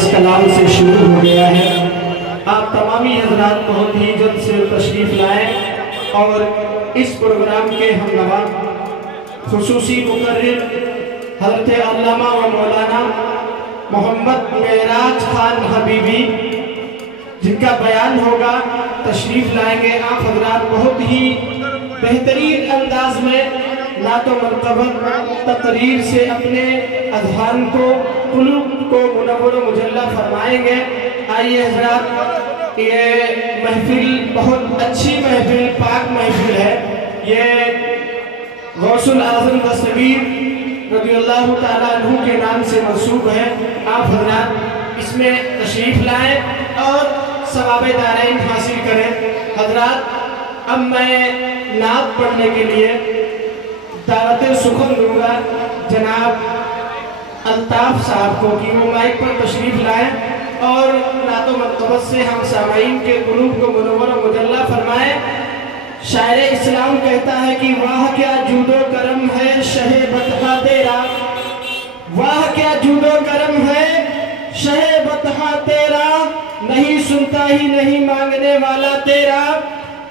इस कलाम से शुरू हो गया है। आप तमामी हजरात बहुत ही जल्द से तशरीफ़ लाएँ और इस प्रोग्राम के हमनवा खुसूसी मुकर्रिर हज़रत अल्लामा व मौलाना मोहम्मद मेराज खान हबीबी जिनका बयान होगा तशरीफ़ लाएंगे। आप हजरात बहुत ही बेहतरीन अंदाज में नातो मरतबत तकरीर से अपने अज़हान को कुलूब को मुनव्वर मुजल्ला फरमाएंगे। आइए हजरात, ये महफिल बहुत अच्छी महफिल, पाक महफिल है। ये गौसुल आज़म दस्तगीर रज़ियल्लाहु ताला अन्हु के नाम से मंसूब है। आप हजरात इसमें तशरीफ़ लाएँ और सवाबे दारैन हासिल करें। हजरात, अब मैं नात पढ़ने के लिए दावत सुखन दूंगा जनाब अल्ताफ साहब को कि वो माइक पर तशरीफ़ लाएँ और नातो मरतबत से हम सामाईन के कुलूब को मुनव्वर मुजल्ला फरमाएँ। शायर इस्लाम कहता है कि वाह क्या जूदो करम है शहे बतहा तेरा, वाह क्या जूदो करम है शहे बतहा तेरा, नहीं सुनता ही नहीं मांगने वाला तेरा।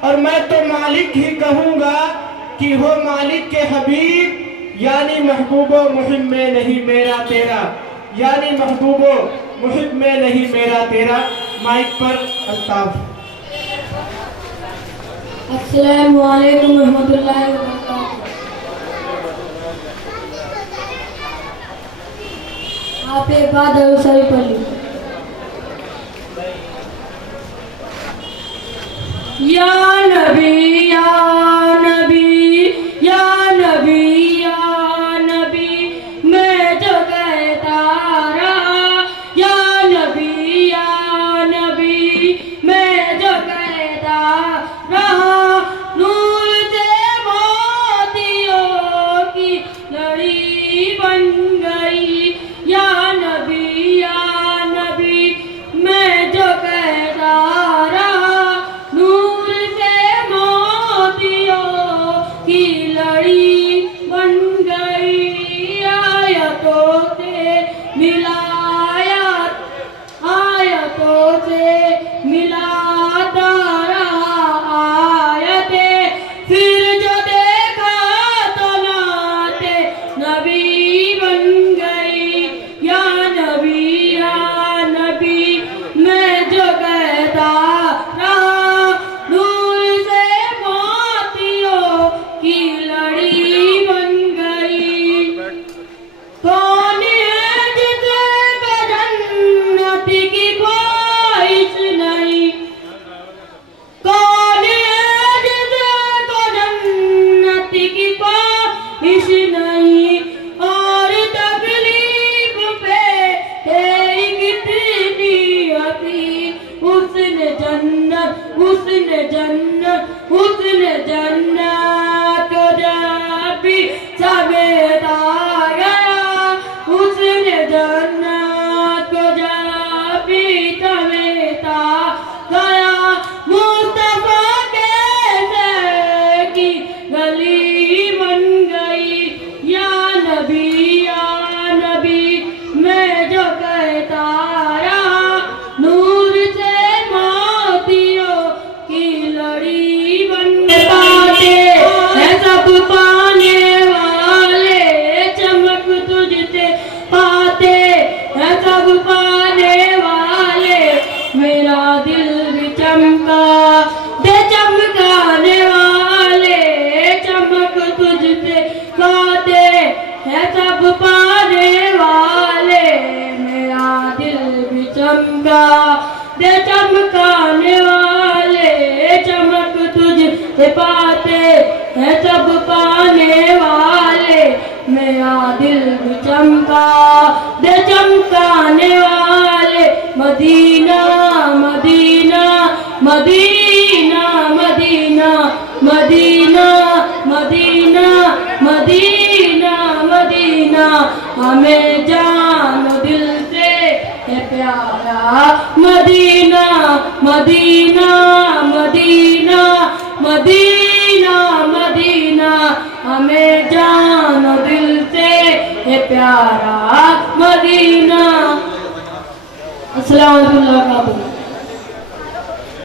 और मैं तो मालिक ही कहूँगा कि हो मालिक के हबीब, यानी महबूबो मुहिब में नहीं मेरा तेरा, यानी महबूबो मुहिब में नहीं मेरा तेरा। माइक पर अल्ताफ। अस्सलामु अलैकुम रहमतुल्लाहि व बरकातहू। आप एक बात सही पढ़ी। या नबी या नबी या नबी या नबी, मैं जो कहता रहा या नबी या नबी, मैं जो कहता रहा, नूर से मोतियों की लड़ी बन गई। या नबी या नबी, मैं जो कहता रहा, नूर से मोतियों की लड़ी बन गई। आयतों से मिलाया, आयतों से मिलाता रहा आयतें, फिर जो देखा तो नाते नबी बन गई। या नबी या नबी, मैं जो कहता रहा, नूर से मोतियों की लड़ी बन गई। कौन है जिसे जन्नत की ख्वाहिश नहीं, कौन है जिसे जन्नत की ख्वाहिश नहीं, और तकलीफ पे है कितनी हसी, हुस्न जन्नत हुस्न जन्नत हुस्न जन्नत को जब भी समेत आ गया, हुस्न जन्नत को जब भी समेत आ गया, मुस्तफा के सर की गली बन गई। या नबी या नबी, मैं जो कहता रहा, नूर से मोतियों की लड़ी बन पाते हैं सब पाने वाले, चमक तुझसे पाते हैं सब पाने वाले, मेरा दिल भी चमका दे चमकाने वाले, चमक तुझसे पाते हैं सब पाने वाले, मेरा दिल भी चमका दे चमकाने वाले, चमक तुझसे पाते हैं सब पाने वाले, मेरा दिल भी चमका दे चमकाने वाले। मदीना मदीना मदीना मदीना मदीना मदीना मदीना मदीना, हमें जान दिल से है प्यारा मदीना। मदीना मदीना मदीना मदीना, हमें जान दिल से है प्यारा मदीना। सलाम अलैकुम।